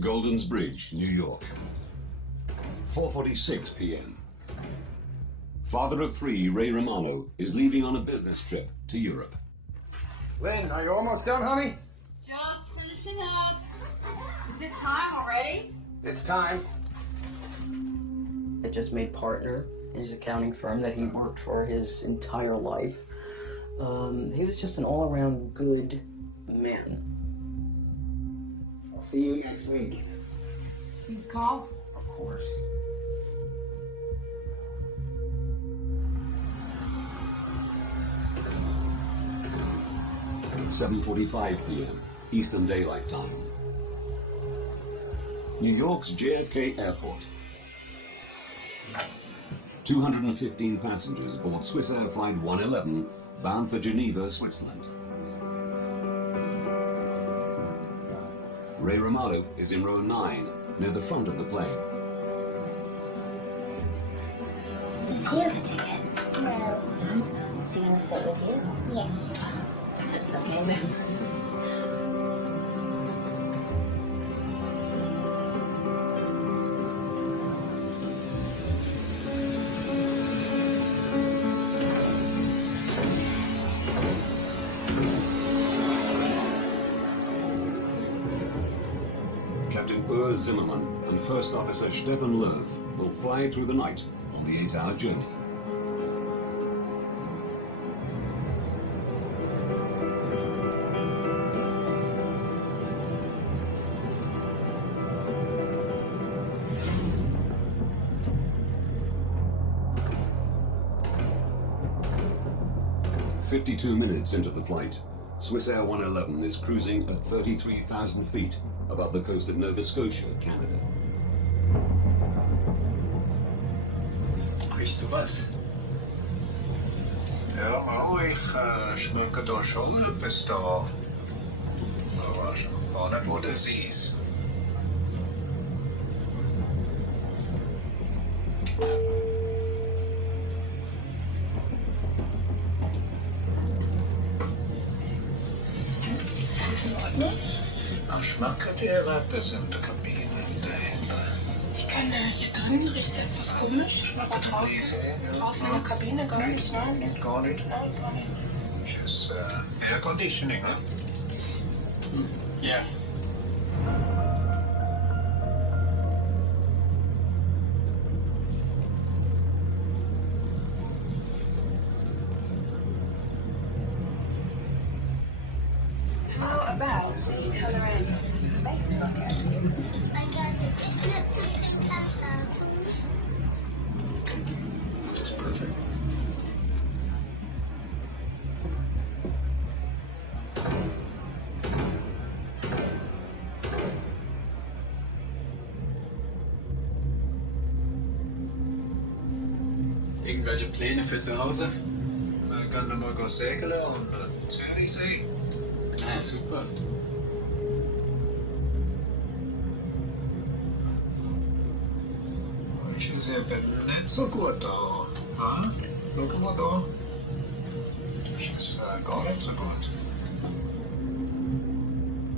Golden's Bridge, New York. 4:46 p.m. Father of three, Ray Romano, is leaving on a business trip to Europe. Lynn, are you almost done, honey? Just finishing up. Is it time already? It's time. I just made partner in his accounting firm that he worked for his entire life. He was just an all-around good man. I'll see you next week. Please call. Of course. At 7:45 p.m. Eastern Daylight Time. New York's JFK Airport. 215 passengers board Swissair Flight 111 bound for Geneva, Switzerland. Ray Romano is in row 9, near the front of the plane. Does he have a ticket? No. Is he going to sit with you? Yes. Okay then. Captain Urs Zimmermann and First Officer Stefan Löw will fly through the night on the 8-hour journey. "52 minutes into the flight, Swissair 111 is cruising at 33,000 feet above the coast of Nova Scotia, Canada. Riechst du was? Ja, Maro, ich schmecke da schon etwas da. Aber war nicht, wo das ist. Ich schmecke dir etwas in der Kabine dahinter. Ich kann hier drin riecht etwas komisch, aber draußen in der Kabine gar nicht. Nein, nicht. Gar nicht? Nein, gar nicht. Just air conditioning, huh? Ja. How about we colour in a space rocket? I got it. That's perfect. Irgendwelche Pläne für zu Hause? Wir können mal segeln an der Zürichsee. Ah, super. Ich finde es eben nicht so gut da. Ha? Schau mal da. Das ist gar nicht so gut.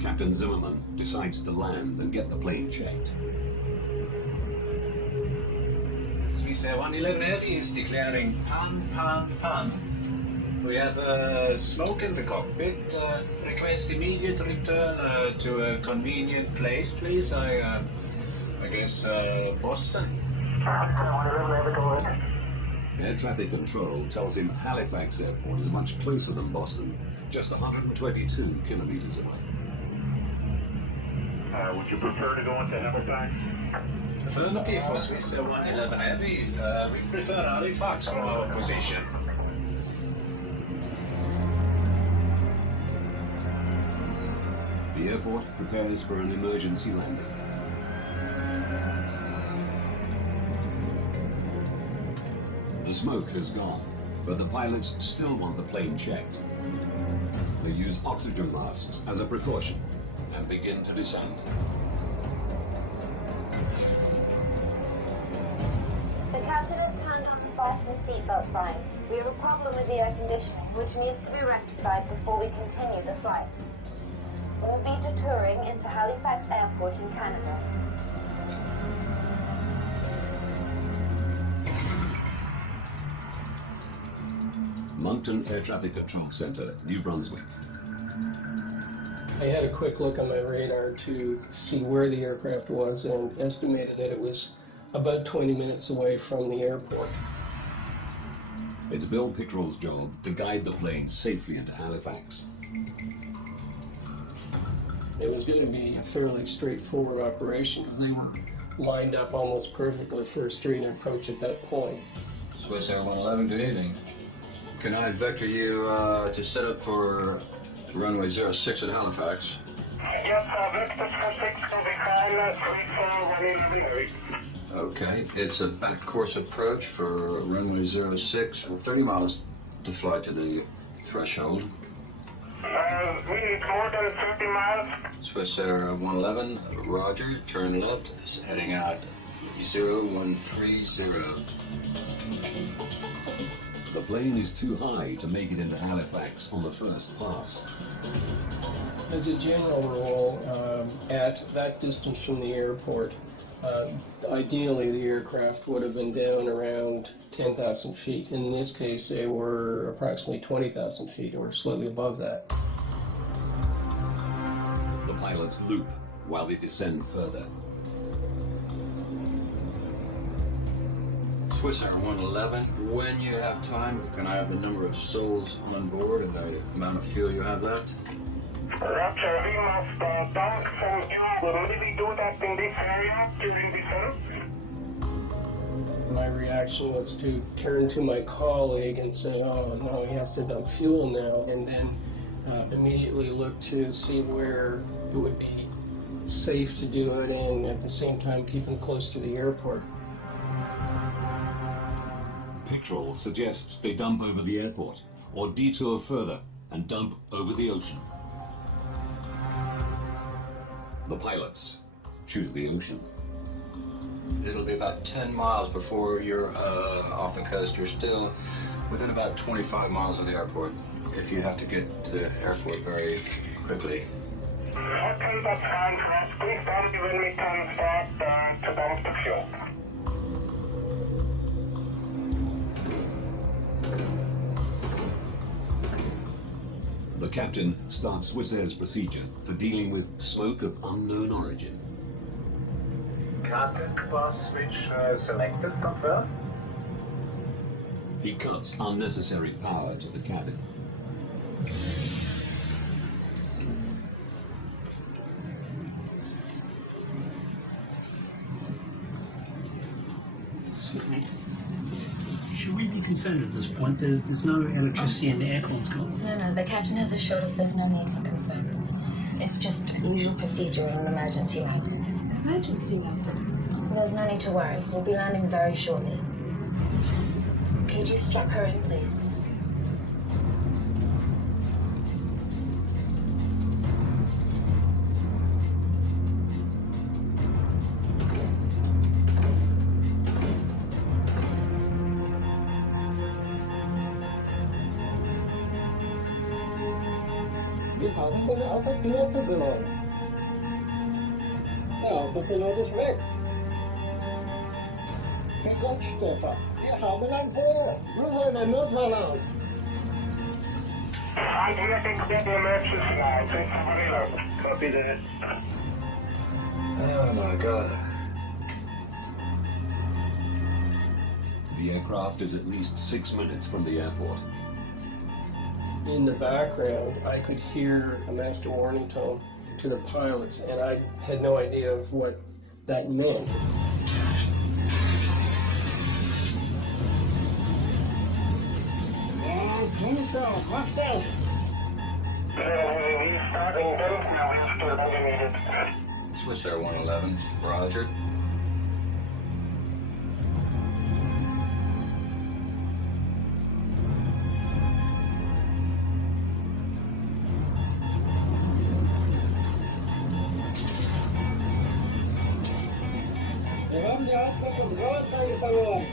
Captain Zimmermann decides to land and get the plane checked. Swissair 111 Heavy is declaring pan. We have smoke in the cockpit. Request immediate return to a convenient place, please. I guess Boston. Air traffic control tells him Halifax Airport is much closer than Boston, just 122 kilometers away. Would you prefer to go into Halifax? Affirmative for Swissair 111 Heavy. We prefer Halifax for our position. The airport prepares for an emergency landing. The smoke has gone, but the pilots still want the plane checked. They use oxygen masks as a precaution and begin to descend. The captain has turned on the fasten seatbelt sign. We have a problem with the air conditioning, which needs to be rectified before we continue the flight. will be detouring into Halifax Airport in Canada. Moncton Air Traffic Control Center, New Brunswick. I had a quick look on my radar to see where the aircraft was and estimated that it was about 20 minutes away from the airport. It's Bill Pickrell's job to guide the plane safely into Halifax. It was going to be a fairly straightforward operation because they were lined up almost perfectly for a straight approach at that point. Swiss Air 111, good evening. Can I vector you to set up for runway 06 at Halifax? Yes, Victor 46 will be fine. Okay, it's a back course approach for runway 06, 30 miles to fly to the threshold. We need more than 30 miles. Swiss Air 111, roger, turn left, heading out 0130. The plane is too high to make it into Halifax on the first pass. As a general rule, at that distance from the airport, ideally the aircraft would have been down around 10,000 feet. In this case, they were approximately 20,000 feet, or slightly above that. The pilots loop while they descend further. Swiss Air 111, when you have time, can I have the number of souls on board and the amount of fuel you have left? Roger, we must dump some fuel. Will we do that in this area during descent? My reaction was to turn to my colleague and say, oh no, he has to dump fuel now, and then immediately look to see where it would be safe to do it and at the same time keeping close to the airport. Pickrell suggests they dump over the airport or detour further and dump over the ocean. The pilots choose the ocean. It'll be about 10 miles before you're off the coast. You're still within about 25 miles of the airport if you have to get to the airport very quickly. Okay, that's fine. Please tell me when we can start to dump the fuel. The captain starts Swiss Air's procedure for dealing with smoke of unknown origin. Captain class switch selected, confirm. He cuts unnecessary power to the cabin. Should we be concerned at this point? There's no electricity and the aircon's gone. No, the captain has assured us there's no need for concern. It's just usual procedure in an emergency landing. Emergency landing? There's no need to worry. We'll be landing very shortly. Could you strap her in, please? Wir haben den Autopiloten verloren. Der Autopilot ist weg. Herrgott, Stefan, wir haben ein Feuer. Ruf einen Notfall auf. I'm here to get the emergency now. Take somebody else. Copy that. Oh my God. The aircraft is at least 6 minutes from the airport. In the background, I could hear a master warning tone to the pilots, and I had no idea of what that meant. Swiss Air 111, roger. Wir haben die Hauptsache Großteile verloren.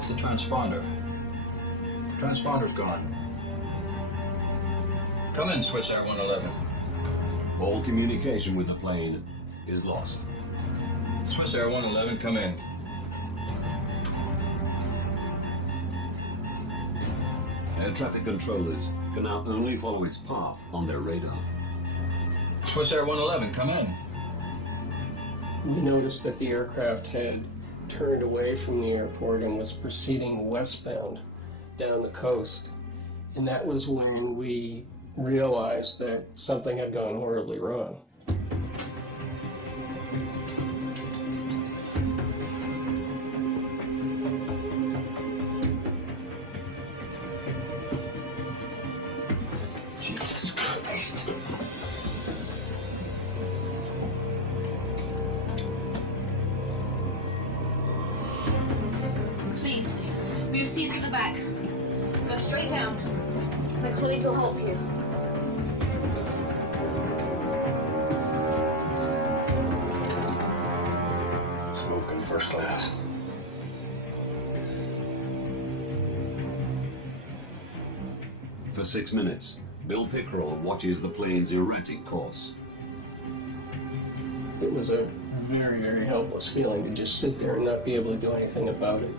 off the transponder. Transponder's gone. Come in, Swiss Air 111. All communication with the plane is lost. Swiss Air 111, come in. Air traffic controllers can now only follow its path on their radar. Swiss Air 111, come in. We noticed that the aircraft had turned away from the airport and was proceeding westbound down the coast. And that was when we realized that something had gone horribly wrong. Jesus Christ. Please, move seats to the back. Go straight down. My colleagues will help you. Smoking first class. For 6 minutes, Bill Pickrell watches the plane's erratic course. It was a very, very helpless feeling to just sit there and not be able to do anything about it.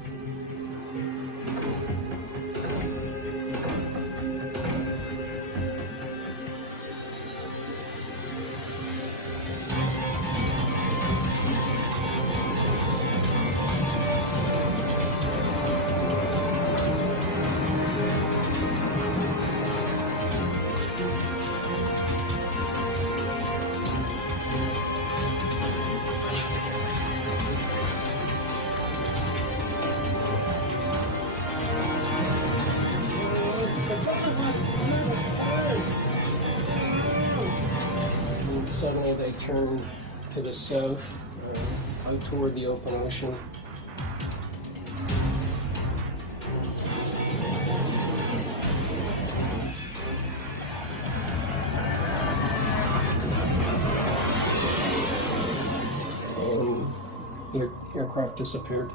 And suddenly they turned to the south, out toward the open ocean. And the aircraft disappeared.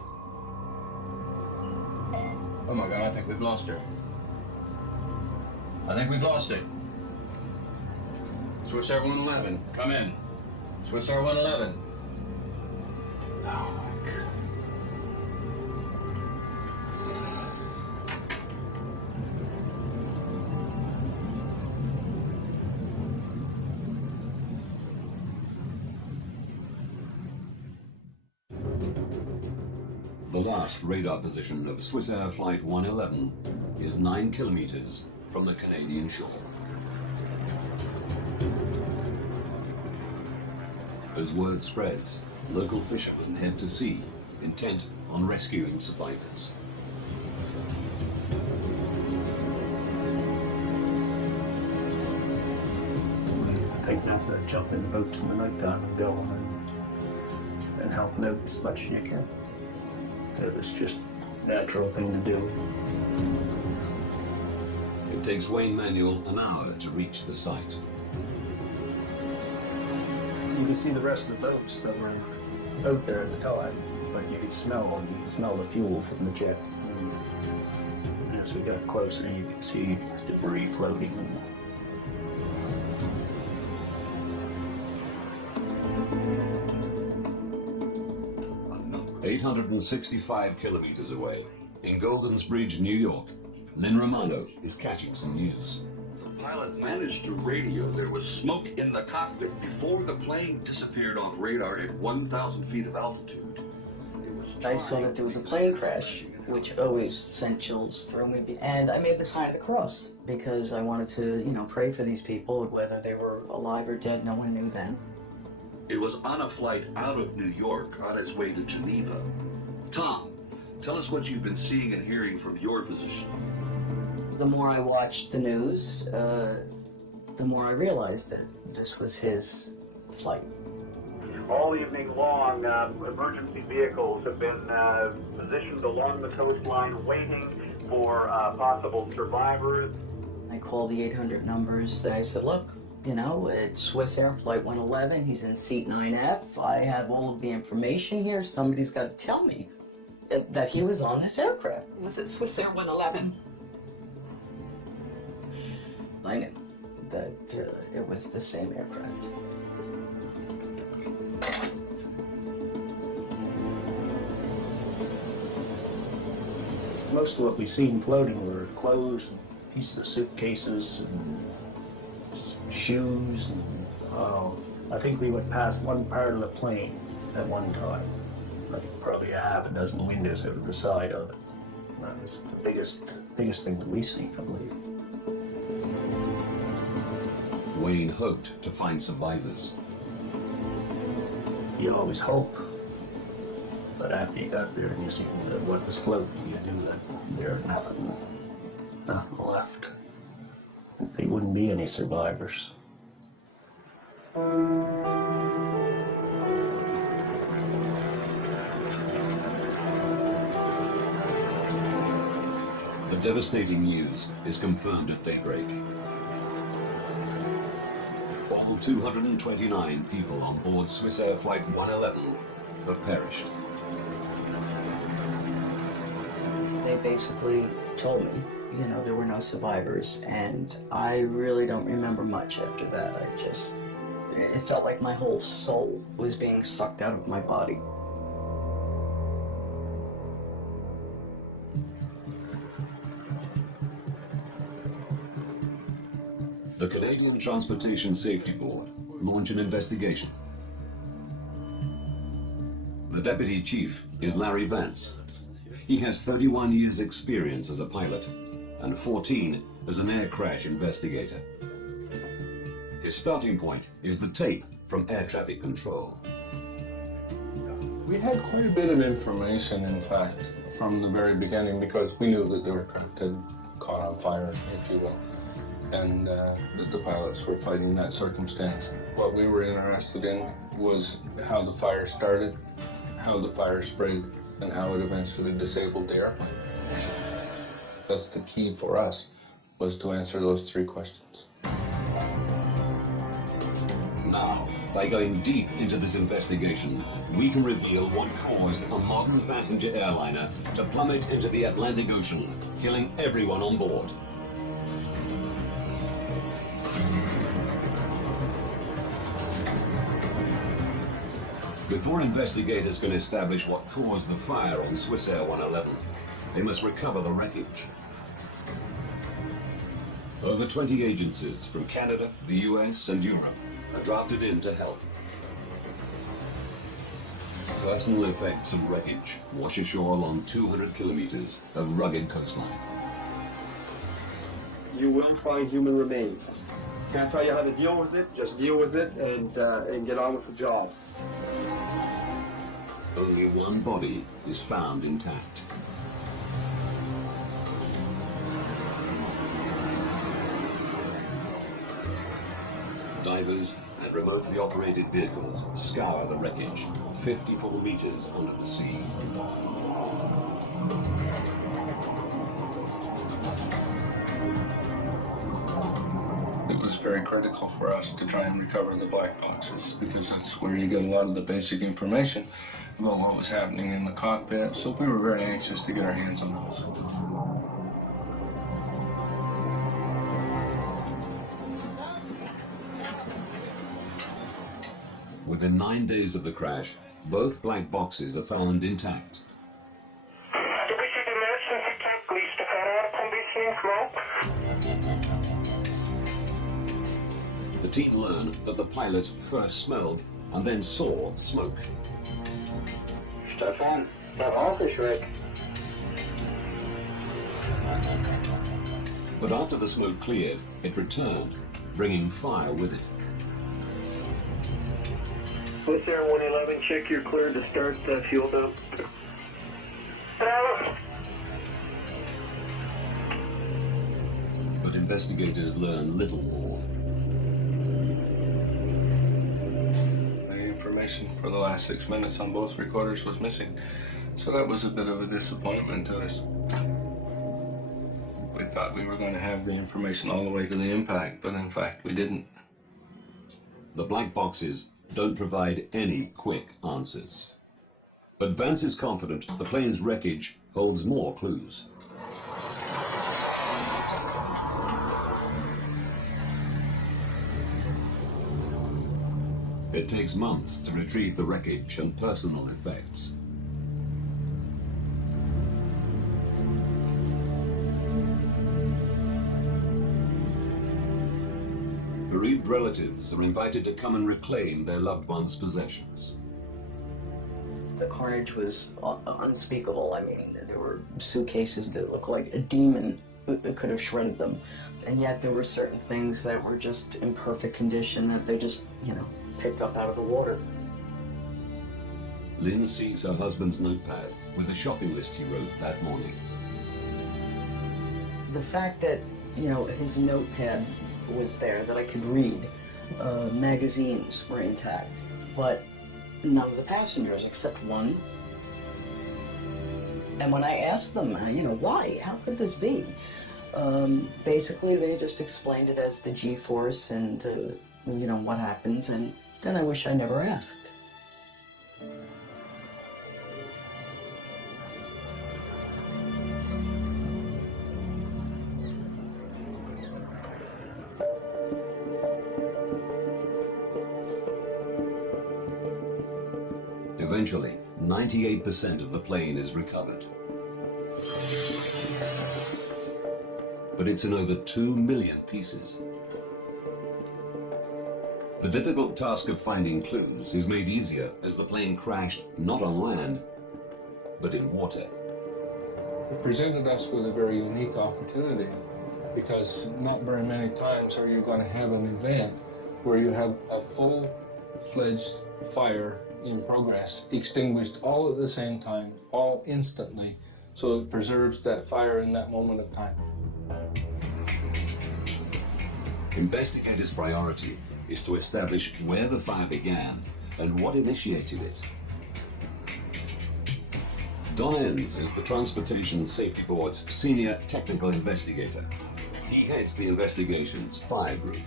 Oh my God, I think we've lost her. I think we've lost it. Swiss Air 111, come in. Swiss Air 111. Oh my God. The last radar position of Swiss Air Flight 111 is 9 kilometers from the Canadian shore. As word spreads, local fishermen head to sea, intent on rescuing survivors. I think now to jump in the boats in the night time and go and help out as much as you can. It was just a natural thing to do. It takes Wayne Manuel an hour to reach the site. You could see the rest of the boats that were out there at the time, but you could smell them. You could smell the fuel from the jet. And as we got closer, you could see debris floating. 865 kilometers away, in Goldens Bridge, New York, Lynn Romano is catching some news. The pilot managed to radio there was smoke in the cockpit before the plane disappeared on radar at 1,000 feet of altitude. I saw that there was a plane crash, which always sent chills through me. And I made the sign of the cross because I wanted to, pray for these people, whether they were alive or dead. No one knew then. It was on a flight out of New York on its way to Geneva. Tom, tell us what you've been seeing and hearing from your position. The more I watched the news, the more I realized that this was his flight. All evening long, emergency vehicles have been positioned along the coastline waiting for possible survivors. I called the 800 numbers. I said, look, it's Swiss Air Flight 111. He's in seat 9F. I have all of the information here. Somebody's got to tell me. that he was on this aircraft. Was it Swiss Air 111? I knew that it was the same aircraft. Most of what we seen floating were clothes, pieces of suitcases, and shoes. And, I think we went past one part of the plane at one time. Like probably a half a dozen windows out of the side of it. That was the biggest thing that we seen, I believe. Wayne hoped to find survivors. You always hope. But after you got there and you seen what was floating, you knew that there was nothing left. There wouldn't be any survivors. The devastating news is confirmed at daybreak. All 229 people on board Swiss Air Flight 111 have perished. They basically told me, there were no survivors, and I really don't remember much after that. It felt like my whole soul was being sucked out of my body. The Canadian Transportation Safety Board launched an investigation. The deputy chief is Larry Vance. He has 31 years' experience as a pilot and 14 as an air crash investigator. His starting point is the tape from air traffic control. We had quite a bit of information, in fact, from the very beginning, because we knew that the aircraft had caught on fire, if you will, and that the pilots were fighting that circumstance. What we were interested in was how the fire started, how the fire spread, and how it eventually disabled the airplane. That's the key for us, was to answer those three questions. Now, by going deep into this investigation, we can reveal what caused a modern passenger airliner to plummet into the Atlantic Ocean, killing everyone on board. Before investigators can establish what caused the fire on Swiss Air 111, they must recover the wreckage. Over 20 agencies from Canada, the US, and Europe are drafted in to help. Personal effects of wreckage wash ashore along 200 kilometers of rugged coastline. You will find human remains. Can't tell you how to deal with it, just deal with it and get on with the job. Only one body is found intact. Divers and remotely operated vehicles scour the wreckage 54 meters under the sea. It was very critical for us to try and recover the black boxes, because that's where you get a lot of the basic information about what was happening in the cockpit, so we were very anxious to get our hands on those. Within 9 days of the crash, both black boxes are found intact. The team learned that the pilots first smelled and then saw smoke. Stefan, dat auch ist weg. But after the smoke cleared, it returned, bringing fire with it. Swiss Air 111, check you're cleared to start fuel dump. But investigators learn little more. The information for the last 6 minutes on both recorders was missing, so that was a bit of a disappointment to us. We thought we were going to have the information all the way to the impact, but in fact we didn't. The black boxes don't provide any quick answers. But Vance is confident the plane's wreckage holds more clues. It takes months to retrieve the wreckage and personal effects. Bereaved relatives are invited to come and reclaim their loved ones' possessions. The carnage was unspeakable. I mean, there were suitcases that looked like a demon that could have shredded them. And yet there were certain things that were just in perfect condition that they just, picked up out of the water. Lynn sees her husband's notepad with a shopping list he wrote that morning. The fact that, his notepad was there that I could read, magazines were intact, but none of the passengers except one. And when I asked them, why? How could this be? Basically, they just explained it as the G-force and, what happens, and then I wish I never asked. Eventually, 98% of the plane is recovered. But it's in over 2 million pieces. The difficult task of finding clues is made easier as the plane crashed not on land, but in water. It presented us with a very unique opportunity because not very many times are you going to have an event where you have a full-fledged fire in progress, extinguished all at the same time, all instantly, so it preserves that fire in that moment of time. Investigators' priority is to establish where the fire began and what initiated it. Don Enns is the Transportation Safety Board's senior technical investigator. He heads the investigation's fire group.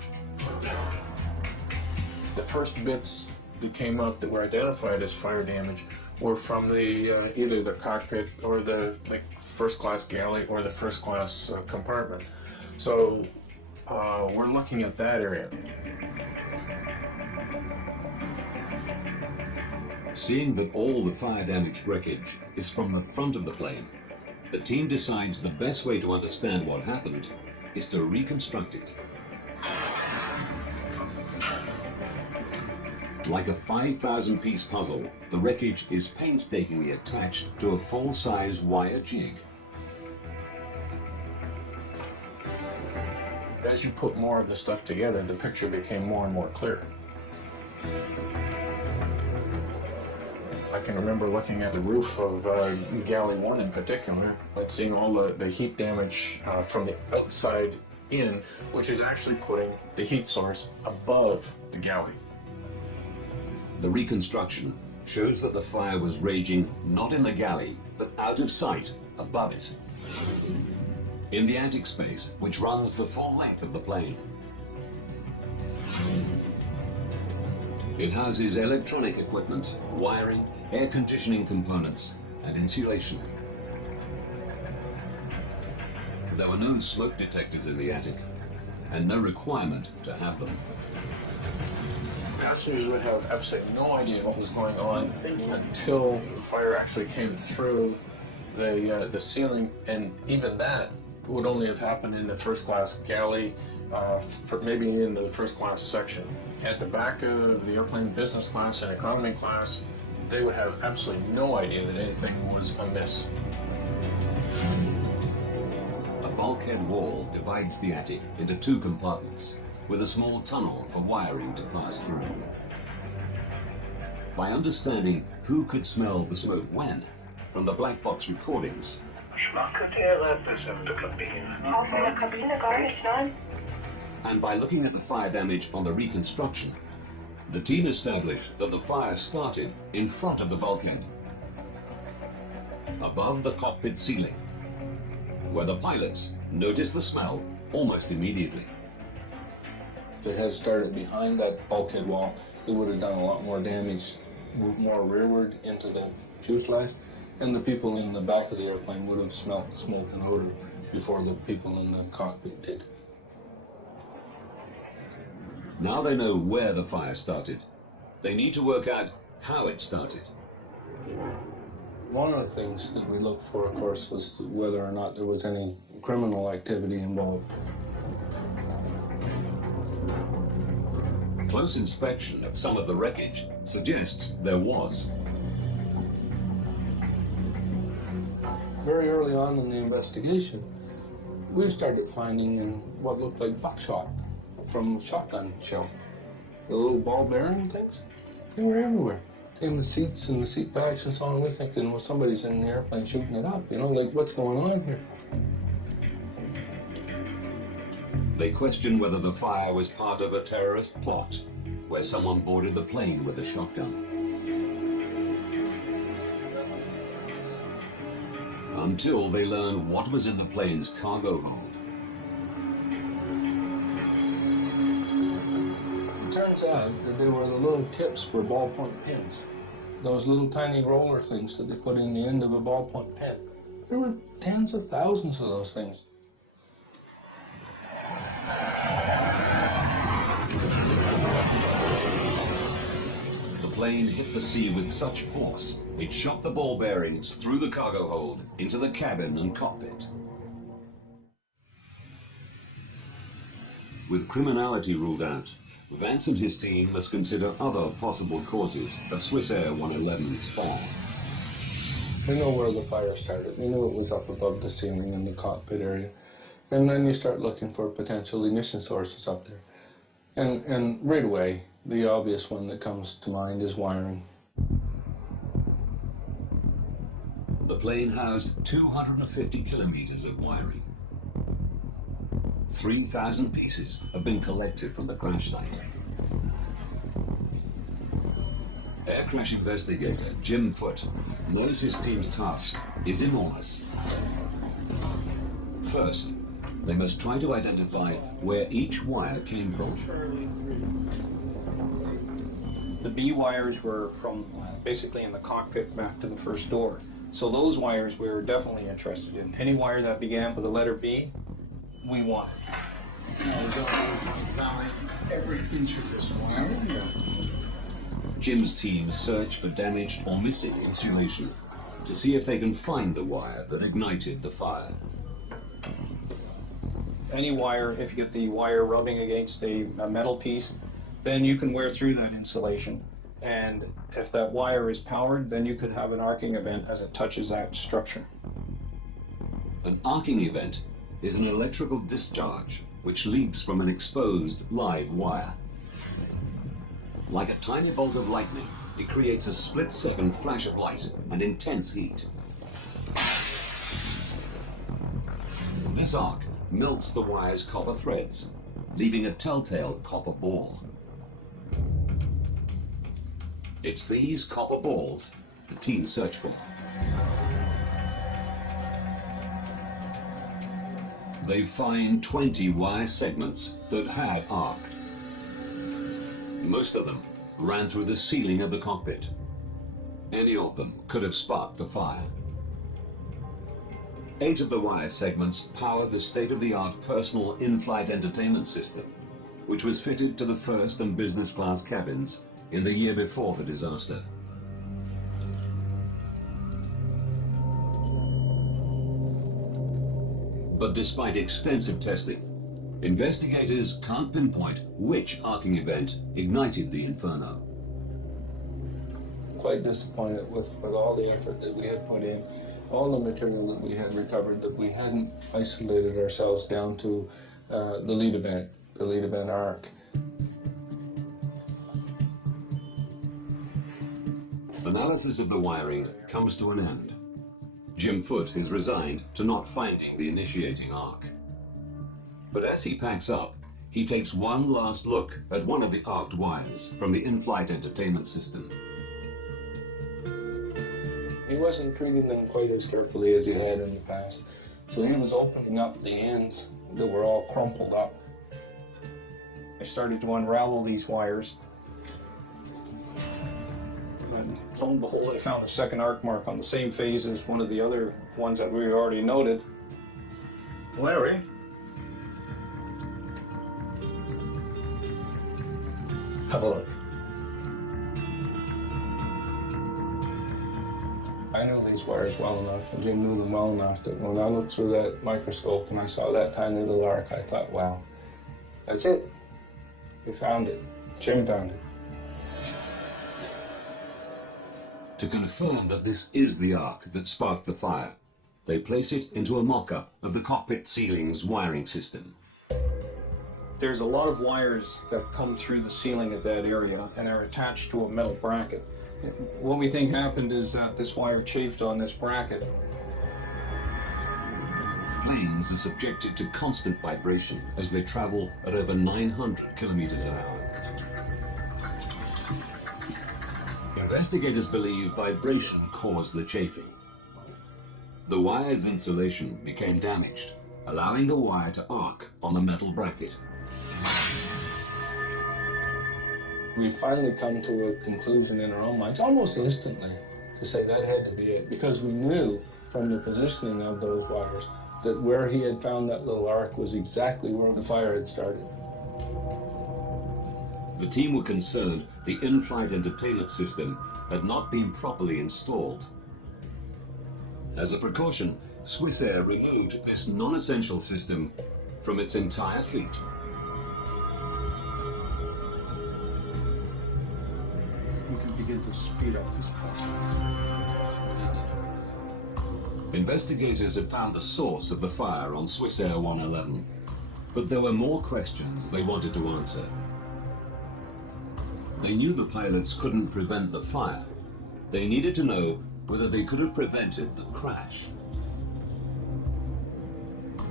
The first bits that came up that were identified as fire damage were from the either the cockpit or the first class galley or the first class compartment. So we're looking at that area. Seeing that all the fire-damaged wreckage is from the front of the plane, the team decides the best way to understand what happened is to reconstruct it. Like a 5,000-piece puzzle, the wreckage is painstakingly attached to a full-size wire jig. As you put more of the stuff together, the picture became more and more clear. I can remember looking at the roof of Galley 1 in particular, and seeing all the heat damage from the outside in, which is actually putting the heat source above the galley. The reconstruction shows that the fire was raging not in the galley, but out of sight, above it. In the attic space, which runs the full length of the plane. It houses electronic equipment, wiring, air conditioning components, and insulation. There were no smoke detectors in the attic, and no requirement to have them. Passengers would have absolutely no idea what was going on until the fire actually came through the ceiling, and even that would only have happened in the first class galley, maybe in the first class section. At the back of the airplane, business class and economy class, they would have absolutely no idea that anything was amiss. A bulkhead wall divides the attic into 2 compartments, with a small tunnel for wiring to pass through. By understanding who could smell the smoke when, from the black box recordings, and by looking at the fire damage on the reconstruction, the team established that the fire started in front of the bulkhead, above the cockpit ceiling, where the pilots noticed the smell almost immediately. If it had started behind that bulkhead wall, it would have done a lot more damage, more rearward into the fuselage, and the people in the back of the airplane would have smelt the smoke and odor before the people in the cockpit did. Now they know where the fire started. They need to work out how it started. One of the things that we looked for, of course, was whether or not there was any criminal activity involved. Close inspection of some of the wreckage suggests there was. Very early on in the investigation, we started finding in what looked like buckshot from shotgun shell. The little ball bearing things, they were everywhere. In the seats and the seat backs and so on. We're thinking, well, somebody's in the airplane shooting it up, you know, like what's going on here? They question whether the fire was part of a terrorist plot, where someone boarded the plane with a shotgun. Until they learn what was in the plane's cargo hold. It turns out that they were the little tips for ballpoint pens. Those little tiny roller things that they put in the end of a ballpoint pen. There were tens of thousands of those things. The plane hit the sea with such force, it shot the ball bearings through the cargo hold into the cabin and cockpit. With criminality ruled out, Vance and his team must consider other possible causes of Swissair 111's fall. We know where the fire started. We knew it was up above the ceiling in the cockpit area. And then you start looking for potential ignition sources up there. And right away, the obvious one that comes to mind is wiring. The plane housed 250 kilometers of wiring. 3,000 pieces have been collected from the crash site. Air crash investigator Jim Foote knows his team's task is enormous. First, they must try to identify where each wire came from. The B wires were from basically in the cockpit back to the first door. So those wires we were definitely interested in. Any wire that began with the letter B, we want. Every inch of this wire. Jim's team search for damaged or missing insulation to see if they can find the wire that ignited the fire. Any wire, if you get the wire rubbing against a metal piece, then you can wear through that insulation. And if that wire is powered, then you could have an arcing event as it touches that structure. An arcing event is an electrical discharge which leaps from an exposed live wire. Like a tiny bolt of lightning, it creates a split-second flash of light and intense heat. This arc melts the wire's copper threads, leaving a telltale copper ball. It's these copper balls the team search for. They find 20 wire segments that had arced. Most of them ran through the ceiling of the cockpit. Any of them could have sparked the fire. 8 of the wire segments power the state-of-the-art personal in-flight entertainment system, which was fitted to the first and business class cabins in the year before the disaster. But despite extensive testing, investigators can't pinpoint which arcing event ignited the inferno. Quite disappointed with all the effort that we had put in, all the material that we had recovered, that we hadn't isolated ourselves down to the lead event arc. Analysis of the wiring comes to an end. Jim Foote is resigned to not finding the initiating arc. But as he packs up, he takes one last look at one of the arced wires from the in-flight entertainment system. He wasn't treating them quite as carefully as he had in the past, so he was opening up the ends that were all crumpled up. I started to unravel these wires. and lo and behold, I found a second arc mark on the same phase as one of the other ones that we already noted. Larry? Have a look. I know these wires well enough, and Jim knew them well enough that when I looked through that microscope and I saw that tiny little arc, I thought, wow, that's it. We found it. Jim found it. To confirm that this is the arc that sparked the fire, they place it into a mock-up of the cockpit ceiling's wiring system. There's a lot of wires that come through the ceiling at that area and are attached to a metal bracket. What we think happened is that this wire chafed on this bracket. Planes are subjected to constant vibration as they travel at over 900 kilometers an hour. Investigators believe vibration caused the chafing. The wire's insulation became damaged, allowing the wire to arc on the metal bracket. We finally come to a conclusion in our own minds, almost instantly, to say that had to be it, because we knew from the positioning of those wires that where he had found that little arc was exactly where the fire had started. The team were concerned the in-flight entertainment system had not been properly installed. As a precaution, Swissair removed this non-essential system from its entire fleet. We can begin to speed up this process. Investigators had found the source of the fire on Swissair 111, but there were more questions they wanted to answer. They knew the pilots couldn't prevent the fire. They needed to know whether they could have prevented the crash.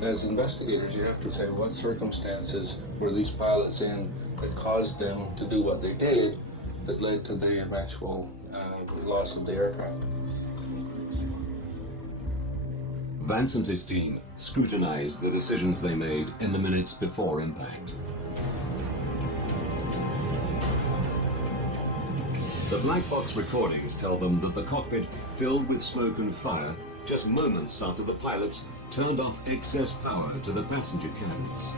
As investigators, you have to say what circumstances were these pilots in that caused them to do what they did that led to the eventual loss of the aircraft. Vance and his team scrutinized the decisions they made in the minutes before impact. The black box recordings tell them that the cockpit filled with smoke and fire just moments after the pilots turned off excess power to the passenger cabins.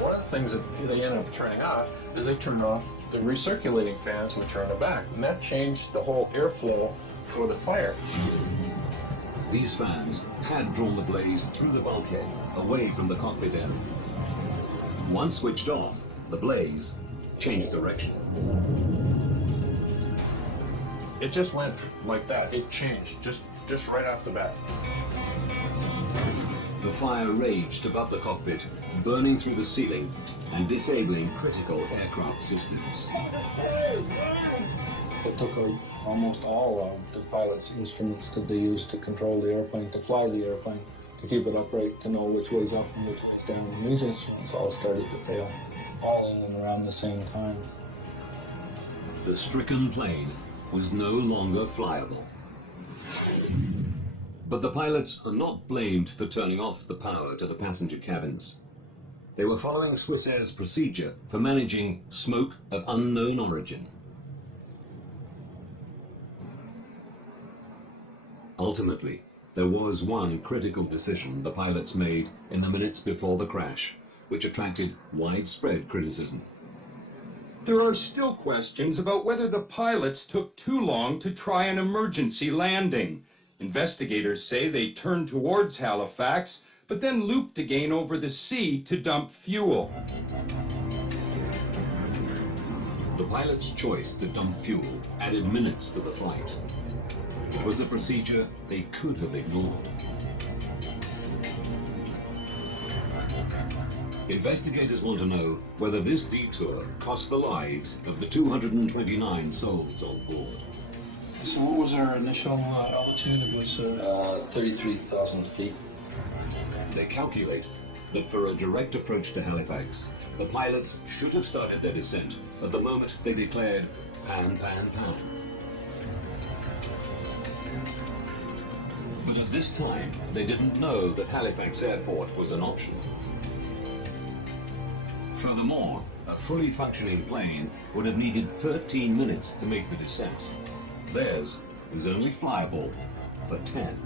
One of the things that they ended up turning off is they turned off the recirculating fans, which are in the back, and that changed the whole airflow for the fire. These fans had drawn the blaze through the bulkhead, away from the cockpit area. Once switched off, the blaze changed direction. It just went like that. It changed just right off the bat. The fire raged above the cockpit, burning through the ceiling and disabling critical aircraft systems. It took almost all of the pilot's instruments that they used to control the airplane, to fly the airplane, to keep it upright, to know which way's up and which way's down. And these instruments all started to fail, all in and around the same time. The stricken plane was no longer flyable. But the pilots are not blamed for turning off the power to the passenger cabins. They were following Swissair's procedure for managing smoke of unknown origin. Ultimately, there was one critical decision the pilots made in the minutes before the crash, which attracted widespread criticism. There are still questions about whether the pilots took too long to try an emergency landing. Investigators say they turned towards Halifax, but then looped again over the sea to dump fuel. The pilot's choice to dump fuel added minutes to the flight. It was a procedure they could have ignored. Investigators want to know whether this detour cost the lives of the 229 souls on board. So what was our initial altitude? It was 33,000 feet. They calculate that for a direct approach to Halifax, the pilots should have started their descent at the moment they declared pan, pan, pan. But at this time, they didn't know that Halifax Airport was an option. Furthermore, A fully functioning plane would have needed 13 minutes to make the descent. Theirs was only flyable for 10.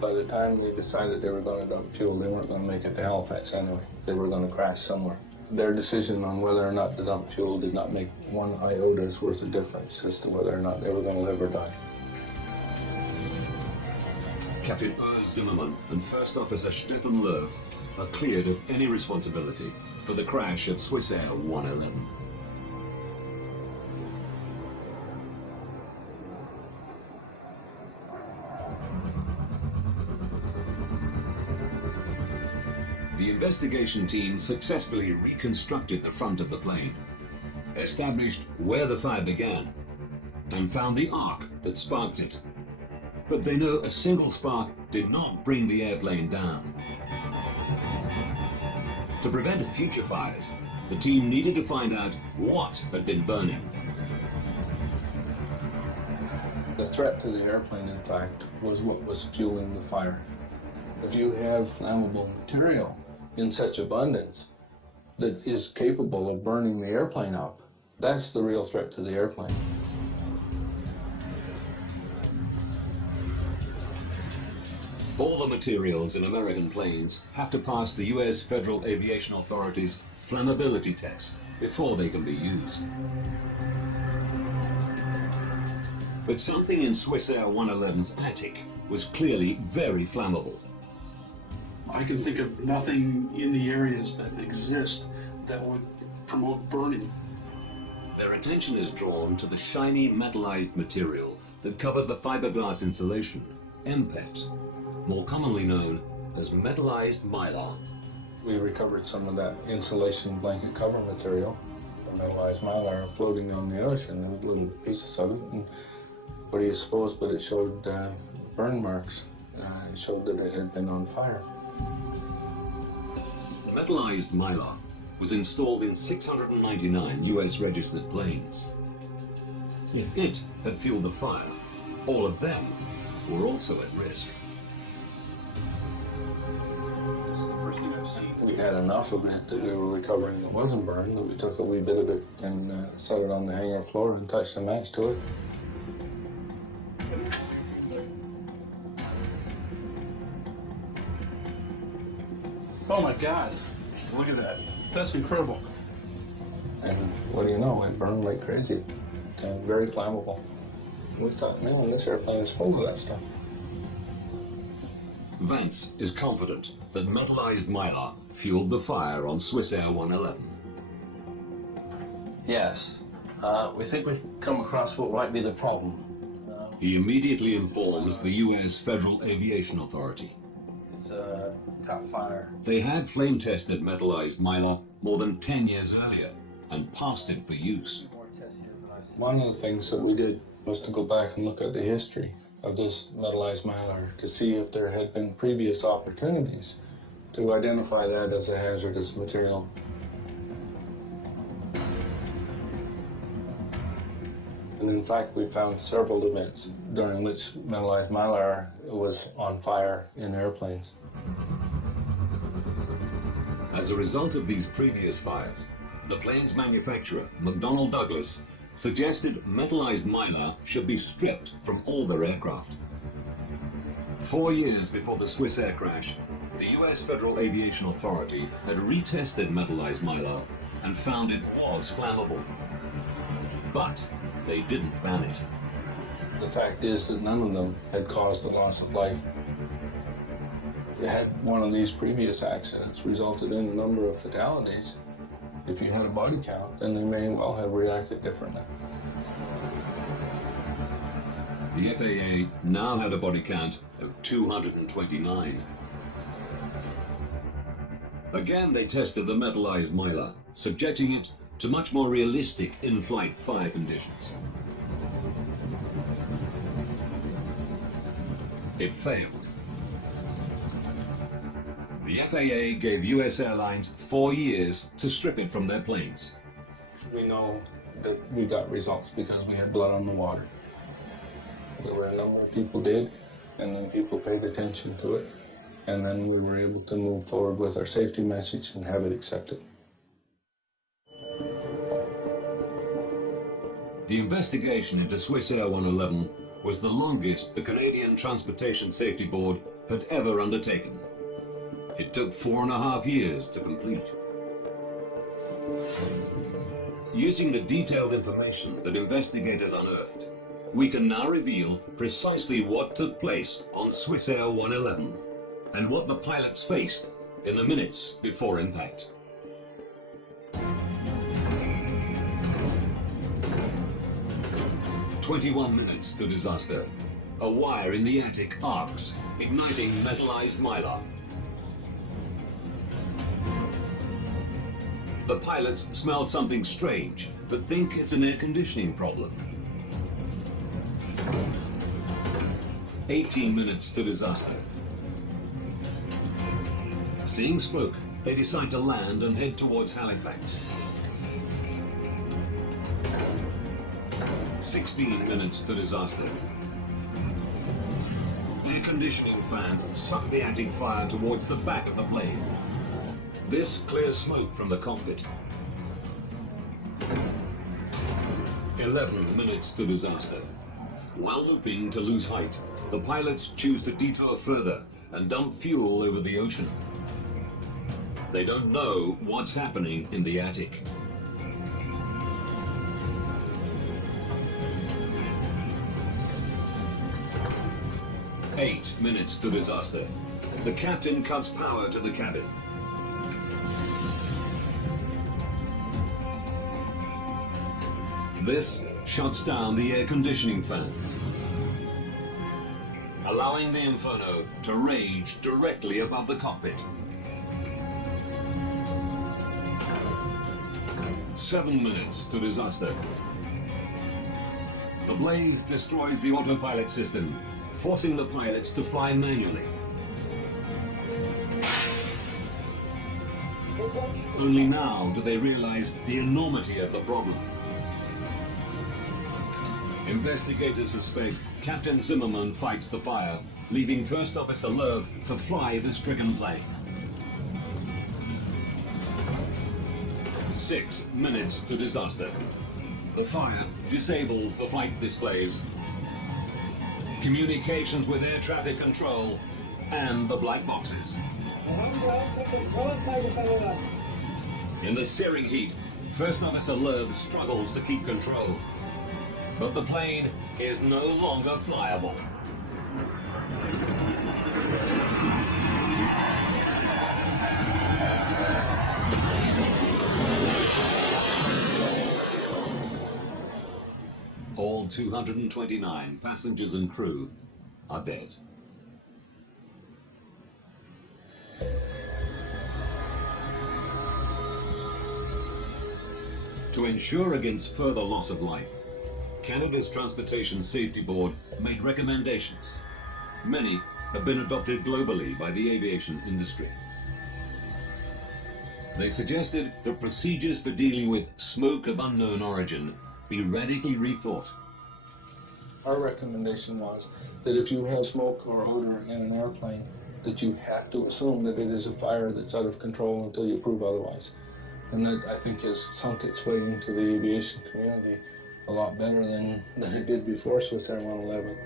By the time we decided they were going to dump fuel, they weren't going to make it to Halifax anyway. They were going to crash somewhere. Their decision on whether or not to dump fuel did not make one iota's worth of difference as to whether or not they were going to live or die. Captain Urs Zimmermann and First Officer Stefan Löw are cleared of any responsibility for the crash of Swissair 111. The investigation team successfully reconstructed the front of the plane, established where the fire began, and found the arc that sparked it. But they know a single spark did not bring the airplane down. To prevent future fires, the team needed to find out what had been burning. The threat to the airplane, in fact, was what was fueling the fire. If you have flammable material in such abundance that is capable of burning the airplane up, that's the real threat to the airplane. All the materials in American planes have to pass the US Federal Aviation Authority's flammability test before they can be used. But something in Swissair 111's attic was clearly very flammable. I can think of nothing in the areas that exist that would promote burning. Their attention is drawn to the shiny metallized material that covered the fiberglass insulation, MPET, more commonly known as metallized mylar. We recovered some of that insulation blanket cover material, the metallized mylar, floating on the ocean. There was little pieces of it. And what do you suppose? But it showed burn marks. It showed that it had been on fire. Metallized mylar was installed in 699 US registered planes. If it had fueled the fire, all of them were also at risk. We had enough of it that we were recovering that wasn't burned, that we took a wee bit of it and set it on the hangar floor and touched the match to it. Oh my God, look at that. That's incredible. And what do you know, it burned like crazy and very flammable. We thought, man, this airplane is full of that stuff. Vance is confident that metallized mylar fueled the fire on Swissair 111. Yes. We think we've come across what might be the problem. He immediately informs the US Federal Aviation Authority. It's caught fire. They had flame-tested metallized mylar more than 10 years earlier and passed it for use. One of the things that we did was to go back and look at the history of this metallized mylar to see if there had been previous opportunities to identify that as a hazardous material. And in fact, we found several events during which metallized mylar was on fire in airplanes. As a result of these previous fires, the plane's manufacturer, McDonnell Douglas, suggested metallized mylar should be stripped from all their aircraft. 4 years before the Swissair crash, the US Federal Aviation Authority had retested metallized mylar and found it was flammable. But they didn't ban it. The fact is that none of them had caused a loss of life. Had one of these previous accidents resulted in a number of fatalities, if you had a body count, then they may well have reacted differently. The FAA now had a body count of 229. Again, they tested the metallized mylar, subjecting it to much more realistic in-flight fire conditions. It failed. The FAA gave US airlines 4 years to strip it from their planes. We know that we got results because we had blood on the water. There were a number of people did, and then people paid attention to it, and then we were able to move forward with our safety message and have it accepted. The investigation into Swiss Air 111 was the longest the Canadian Transportation Safety Board had ever undertaken. It took 4.5 years to complete. Using the detailed information that investigators unearthed, we can now reveal precisely what took place on Swiss Air 111 and what the pilots faced in the minutes before impact. "21 minutes to disaster. A wire in the attic arcs, igniting metallized mylar. The pilots smell something strange, but think it's an air conditioning problem. 18 minutes to disaster. Seeing smoke, they decide to land and head towards Halifax. 16 minutes to disaster. Air conditioning fans suck the attic fire towards the back of the plane. This clears smoke from the cockpit. 11 minutes to disaster. While hoping to lose height, the pilots choose to detour further and dump fuel over the ocean. They don't know what's happening in the attic. Eight minutes to disaster. The captain cuts power to the cabin. This shuts down the air conditioning fans, allowing the inferno to rage directly above the cockpit. 7 minutes to disaster. The blaze destroys the autopilot system, forcing the pilots to fly manually. Only now do they realize the enormity of the problem. Investigators suspect Captain Zimmerman fights the fire, leaving First Officer Loeb to fly the stricken plane. 6 minutes to disaster. The fire disables the flight displays, communications with air traffic control, and the black boxes. In the searing heat, First Officer Loeb struggles to keep control, but the plane is no longer flyable. All 229 passengers and crew are dead. To ensure against further loss of life, Canada's Transportation Safety Board made recommendations. Many have been adopted globally by the aviation industry. They suggested that procedures for dealing with smoke of unknown origin be radically rethought. Our recommendation was that if you have smoke or odor in an airplane, that you have to assume that it is a fire that's out of control until you prove otherwise. And that, I think, has sunk its way into the aviation community a lot better than it did before Swiss Air 111.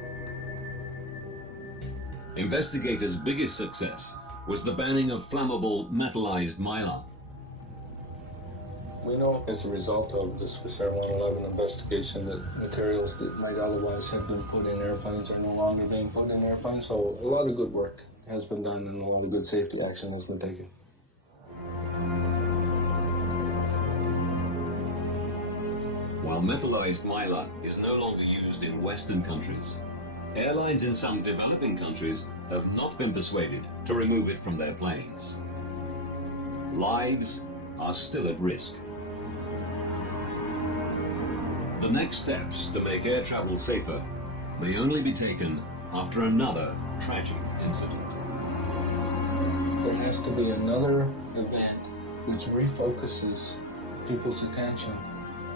Investigators' biggest success was the banning of flammable metallized mylar. We know as a result of the Swiss Air 111 investigation that materials that might otherwise have been put in airplanes are no longer being put in airplanes, so a lot of good work has been done and a lot of good safety action has been taken. While metallized mylar is no longer used in Western countries, airlines in some developing countries have not been persuaded to remove it from their planes. Lives are still at risk. The next steps to make air travel safer may only be taken after another tragic incident. There has to be another event which refocuses people's attention,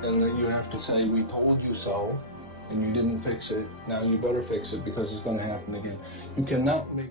and that you have to say, we told you so, and you didn't fix it, now you better fix it because it's going to happen again. You cannot make